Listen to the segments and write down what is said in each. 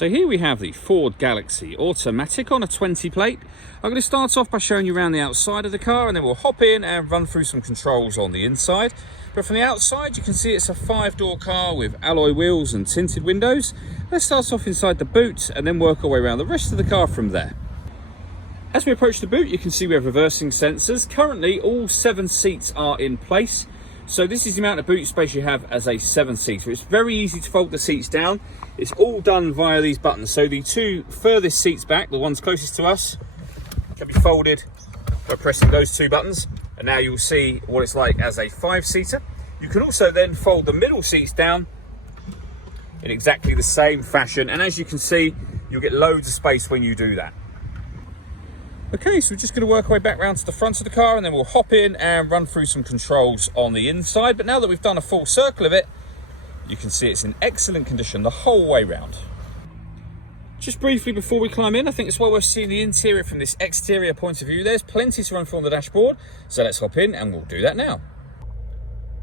So here we have the Ford Galaxy Automatic on a 20 plate. I'm going to start off by showing you around the outside of the car, and then we'll hop in and run through some controls on the inside. But from the outside you can see it's a 5-door car with alloy wheels and tinted windows. Let's start off inside the boot and then work our way around the rest of the car from there. As we approach the boot, you can see we have reversing sensors. Currently all 7 seats are in place. So this is the amount of boot space you have as a 7-seater. It's very easy to fold the seats down. It's all done via these buttons. So the 2 furthest seats back, the ones closest to us, can be folded by pressing those 2 buttons. And now you'll see what it's like as a 5-seater. You can also then fold the middle seats down in exactly the same fashion. And as you can see, you'll get loads of space when you do that. Okay, so we're just going to work our way back round to the front of the car, and then we'll hop in and run through some controls on the inside. But now that we've done a full circle of it, you can see it's in excellent condition the whole way round. Just briefly before we climb in, I think it's well worth seeing the interior from this exterior point of view. There's plenty to run through on the dashboard, so let's hop in and we'll do that now.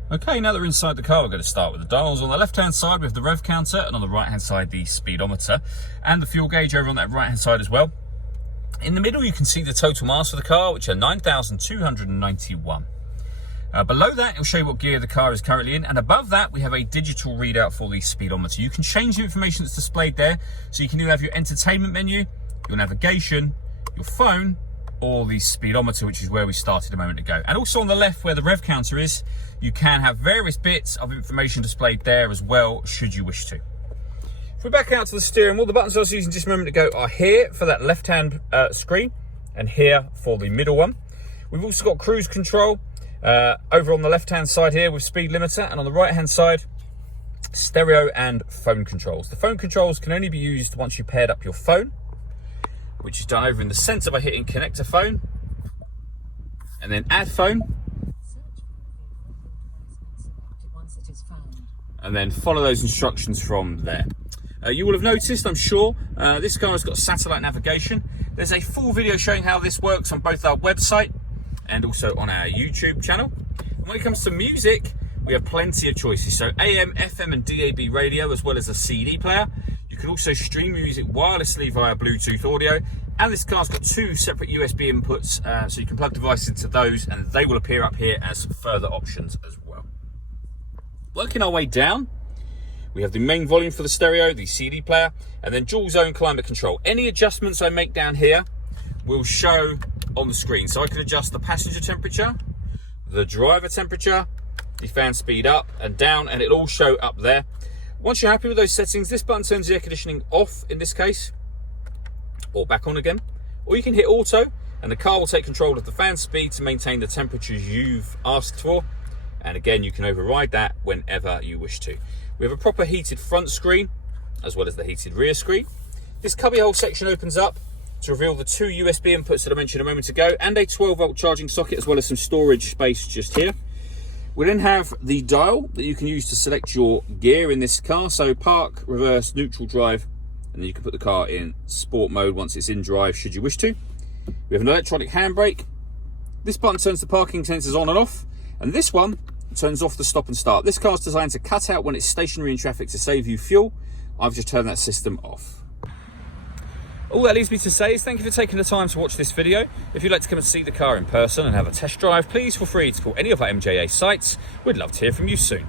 Okay, now that we're inside the car, we're going to start with the dials. On the left-hand side, we have the rev counter, and on the right-hand side, the speedometer, and the fuel gauge over on that right-hand side as well. In the middle, you can see the total miles for the car, which are 9,291. Below that, it'll show you what gear the car is currently in. And above that, we have a digital readout for the speedometer. You can change the information that's displayed there. So you can either have your entertainment menu, your navigation, your phone, or the speedometer, which is where we started a moment ago. And also on the left, where the rev counter is, you can have various bits of information displayed there as well, should you wish to. If we're back out to the steering wheel, the buttons I was using just a moment ago are here for that left-hand screen and here for the middle one. We've also got cruise control over on the left-hand side here with speed limiter, and on the right-hand side, stereo and phone controls. The phone controls can only be used once you've paired up your phone, which is done over in the center by hitting connect to phone, and then add phone, and then follow those instructions from there. You will have noticed, I'm sure, this car has got satellite navigation. There's a full video showing how this works on both our website and also on our YouTube channel. And when it comes to music, we have plenty of choices. So AM, FM and DAB radio, as well as a CD player. You can also stream music wirelessly via Bluetooth audio. And this car's got 2 separate USB inputs, so you can plug devices into those and they will appear up here as further options as well. Working our way down, we have the main volume for the stereo, the CD player, and then dual zone climate control. Any adjustments I make down here will show on the screen. So I can adjust the passenger temperature, the driver temperature, the fan speed up and down, and it'll all show up there. Once you're happy with those settings, this button turns the air conditioning off in this case, or back on again. Or you can hit auto, and the car will take control of the fan speed to maintain the temperatures you've asked for. And again, you can override that whenever you wish to. We have a proper heated front screen, as well as the heated rear screen. This cubbyhole section opens up to reveal the 2 USB inputs that I mentioned a moment ago, and a 12-volt charging socket, as well as some storage space just here. We then have the dial that you can use to select your gear in this car. So park, reverse, neutral, drive, and then you can put the car in sport mode once it's in drive, should you wish to. We have an electronic handbrake. This button turns the parking sensors on and off, and this one turns off the stop and start. This car is designed to cut out when it's stationary in traffic to save you fuel. I've just turned that system off. All that leaves me to say is thank you for taking the time to watch this video. If you'd like to come and see the car in person and have a test drive, please feel free to call any of our MJA sites. We'd love to hear from you soon.